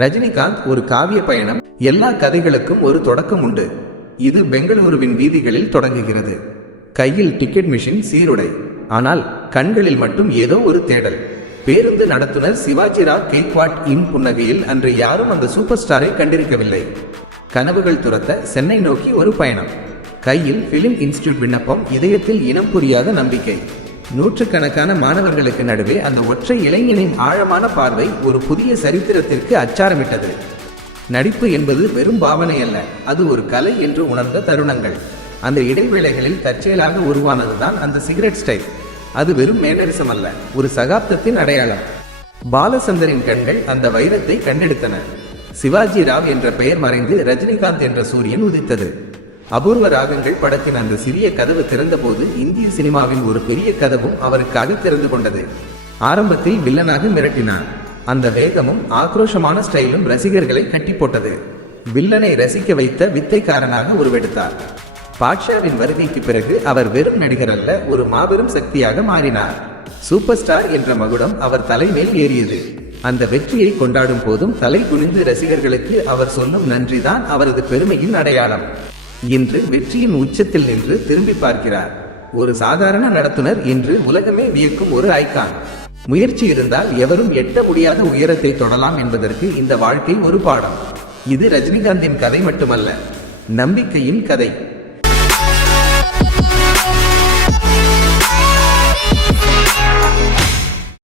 ரஜினிகாந்த் ஒரு காவிய பயணம். எல்லா கதைகளுக்கும் ஒரு தொடக்கம் உண்டு. இது பெங்களூருவின் வீதிகளில் தொடங்குகிறது. கையில் டிக்கெட் மிஷின், சீருடை. ஆனால் கண்களில் மட்டும் ஏதோ ஒரு தேடல். பேருந்து நடத்துனர் சிவாஜி ராவ் கெய்க்வாட் இன் புன்னகையில் அன்று யாரும் அந்த சூப்பர் ஸ்டாரை கண்டிருக்கவில்லை. கனவுகள் துரத்த சென்னை நோக்கி ஒரு பயணம். கையில் பிலிம் இன்ஸ்டிடியூட் விண்ணப்பம், இதயத்தில் இனம் புரியாத நம்பிக்கை. நூற்றுக்கணக்கான மாணவர்களுக்கு நடுவே அந்த ஒற்றை இளைஞனின் ஆழமான பார்வை ஒரு புதிய சரித்திரத்திற்கு அச்சாரமிட்டது. நடிப்பு என்பது வெறும் பாவனை அல்ல, அது ஒரு கலை என்று உணர்ந்த தருணங்கள். அந்த இடைவேளைகளில் தற்செயலாக உருவானதுதான் அந்த சிகரெட் ஸ்டைல். அது வெறும் மேனரிசம் அல்ல, ஒரு சகாப்தத்தின் அடையாளம். பாலச்சந்தரின் கண்கள் அந்த வைரத்தை கண்டெடுத்தன. சிவாஜி ராவ் என்ற பெயர் மறைந்து ரஜினிகாந்த் என்ற சூரியன் உதித்தது. அபூர்வ ராகங்கள் படத்தின் அந்த சிறிய கதவு திறந்தபோது இந்திய சினிமாவின் ஒரு பெரிய கதவும் அவருக்காக திறந்து கொண்டது. ஆரம்பத்தில் வில்லனாக மிரட்டினார். அந்த வேகமும் ஆக்ரோஷமான ஸ்டைலும் ரசிகர்களை கட்டி போட்டது. வில்லனை ரசிக்க வைத்த வித்தைக்காரனாக உருவெடுத்தார். பாட்ஷாவின் வருகைக்கு பிறகு அவர் வெறும் நடிகர் அல்ல, ஒரு மாபெரும் சக்தியாக மாறினார். சூப்பர் ஸ்டார் என்ற மகுடம் அவர் தலைமேல் ஏறியது. அந்த வெற்றியை கொண்டாடும் போதும் தலை குனிந்து ரசிகர்களுக்கு அவர் சொல்லும் நன்றிதான் அவரது பெருமையின் அடையாளம். இன்று வெற்றியின் உச்சத்தில் நின்று திரும்பி பார்க்கிறார். ஒரு சாதாரண நடத்துனர் இன்று உலகமே வியக்கும் ஒரு ஐகான். முயற்சி இருந்தால் எவரும் எட்ட முடியாத உயரத்தை தொடலாம் என்பதற்கு இந்த வாழ்க்கை ஒரு பாடம். இது ரஜினிகாந்தின் கதை மட்டுமல்ல, நம்பிக்கையின் கதை.